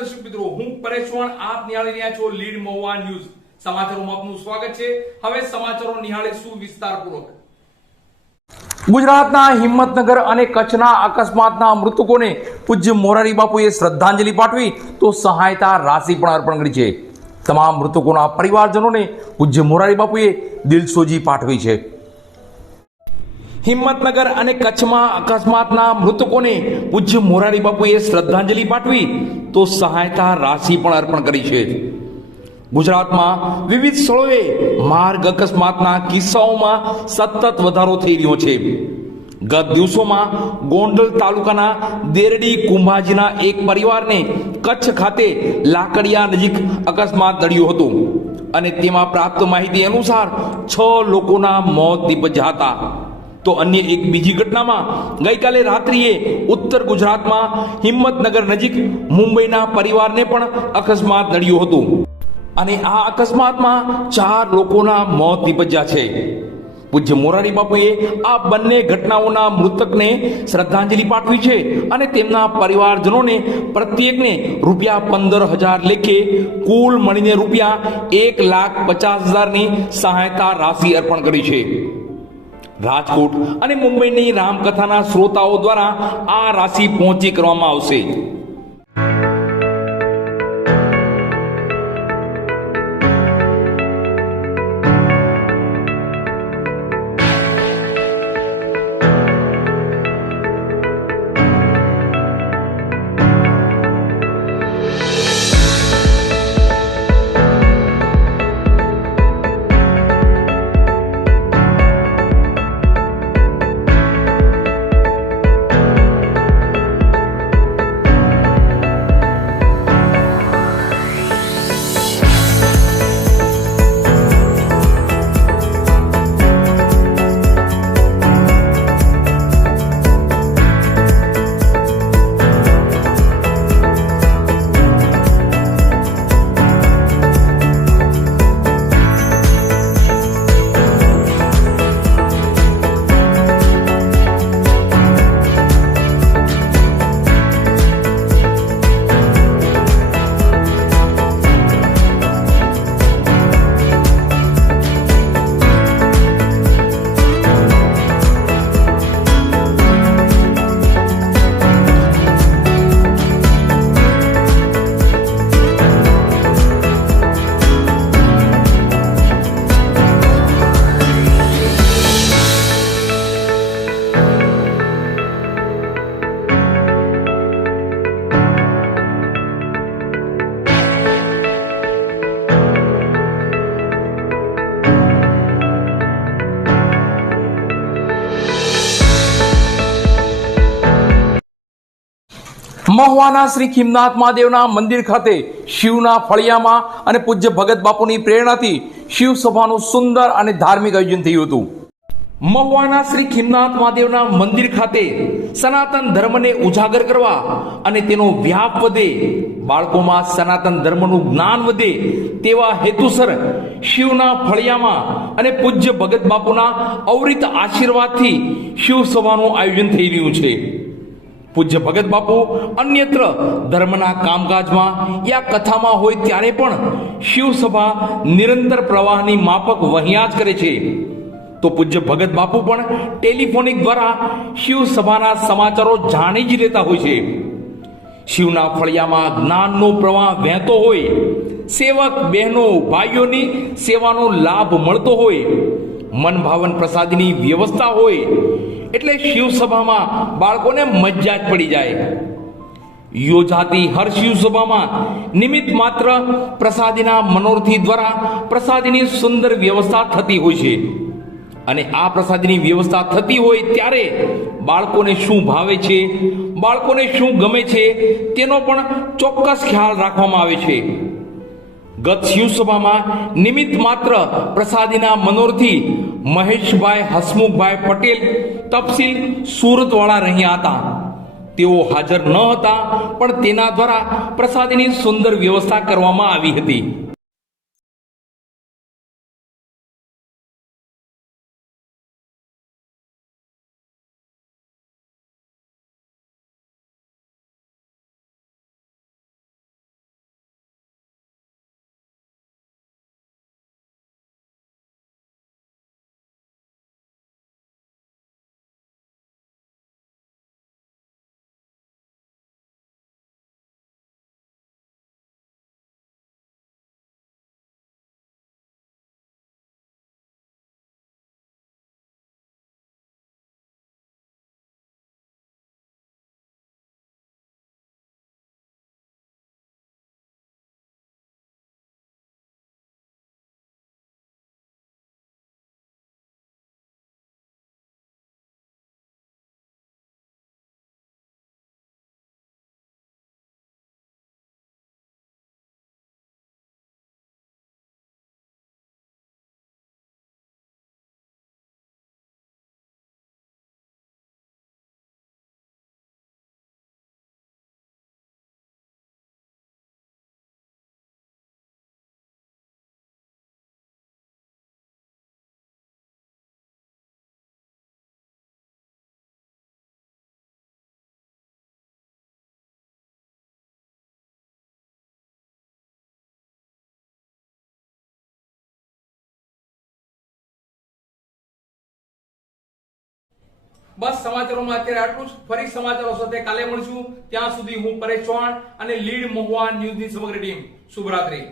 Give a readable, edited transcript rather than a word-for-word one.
દર્શક મિત્રો, હું પરેશ ચૌહાણ, આપ નિહાળી રહ્યા છો લીડ મહુવા ન્યૂઝ. સમાચારોમાં આપનું સ્વાગત છે. હવે સમાચારો નિહાળીશું વિસ્તારપૂર્વક. ગુજરાતના હિંમતનગર અને કચ્છના અકસ્માતના મૃતકોને પૂજ્ય મોરારી બાપુએ શ્રદ્ધાંજલિ પાઠવી તો સહાયતા રાશિ પણ અર્પણ કરી છે. તમામ મૃતકોના પરિવારજનોને પૂજ્ય મોરારી બાપુએ દિલસોજી પાઠવી છે. હિંમતનગર અને કચ્છમાં અકસ્માતના મૃતકોને પૂજ્ય મોરારી બાપુએ શ્રદ્ધાંજલિ પાઠવી તો સહાયતા રાશિ પણ અર્પણ કરી છે. ગુજરાતમાં વિવિધ સ્થળોએ માર્ગ અકસ્માતના કિસ્સાઓમાં સતત વધારો થઈ રહ્યો છે. ગત દિવસોમાં ગોંડલ તાલુકાના દેરડી કુંભાજીના એક પરિવારને કચ્છ ખાતે લાકડિયા નજીક અકસ્માત નડ્યો હતો અને તેમાં પ્રાપ્ત માહિતી અનુસાર 6 લોકોના મોત નીપજ્યા હતા. તો અન્ય એક બીજી ઘટનામાં ગઈકાલે રાત્રિએ ઉત્તર ગુજરાતમાં હિંમતનગર નજીક મુંબઈના પરિવારને પણ અકસ્માત નડ્યો હતો અને આ અકસ્માતમાં 4 લોકોના મોત નીપજ્યા છે. પૂજ્ય મોરારી બાપુએ આ બંને ઘટનાઓના મૃતકને શ્રદ્ધાંજલિ પાઠવી છે અને તેમના પરિવારજનોને પ્રત્યેકને ₹15,000 લેખે કુલ મળીને ₹1,50,000ની સહાયતા રાશિ અર્પણ કરી છે. રાજકોટ અને મુંબઈની રામકથાના શ્રોતાઓ દ્વારા આ રાશિ પહોંચી કરવામાં આવશે. મહુવાના શ્રી ખીમનાથ મહાદેવના મંદિર ખાતે શિવના ફળિયામાં અને પૂજ્ય ભગત બાપુની પ્રેરણાથી શિવ સભાનું સુંદર અને ધાર્મિક આયોજન થયું હતું. મહુવાના શ્રી ખીમનાથ મહાદેવના મંદિર ખાતે સનાતન ધર્મને ઉજાગર કરવા અને તેનો વ્યાપ વધે, બાળકોમાં સનાતન ધર્મનું જ્ઞાન વધે તેવા હેતુસર શિવના ફળિયામાં અને પૂજ્ય ભગત બાપુના અવરિત આશીર્વાદથી શિવ સભાનું આયોજન થઈ રહ્યું છે. પૂજ્ય ભગત બાપુ અન્યત્ર ધર્મના કામકાજમાં યા કથામાં હોય ત્યારે પણ શિવ સભા નિરંતર પ્રવાહની માફક વહ્યા જ કરે છે. તો પૂજ્ય ભગત બાપુ પણ ટેલિફોનિક દ્વારા શિવ સભાના સમાચારો જાણી જ લેતા હોય છે. શિવના ફળિયામાં જ્ઞાનનો પ્રવાહ વહેતો હોય, સેવક બહેનો ભાઈઓની સેવાનો લાભ મળતો હોય, મન ભાવન પ્રસાદીની વ્યવસ્થા હોય એટલે શિવ સભામાં બાળકોને મજા જ પડી જાય. યોજાતી હર શિવ સભામાં નિમિત્ત માત્ર પ્રસાદીના મનોરથી દ્વારા પ્રસાદીની સુંદર વ્યવસ્થા થતી હોય છે અને આ પ્રસાદીની વ્યવસ્થા થતી હોય ત્યારે બાળકોને શું ભાવે છે, બાળકોને શું ગમે છે તેનો પણ ચોક્કસ ખ્યાલ રાખવામાં આવે છે. ગત શિવસભામાં નિમિત્ત માત્ર પ્રસાદીના મનોરથી મહેશભાઈ હસમુખભાઈ પટેલ તપસીલ સુરતવાળા રહ્યા હતા. તેઓ હાજર ન હતા પણ તેના દ્વારા પ્રસાદીની સુંદર વ્યવસ્થા કરવામાં આવી હતી. બસ સમાચારોમાં અત્યારે આટલું જ. ફરી સમાચારો સાથે કાલે મળશું. ત્યાં સુધી હું પરેશ ચૌહાણ અને લીડ મહુવા ન્યૂઝની સમગ્ર ટીમ શુભરાત્રી.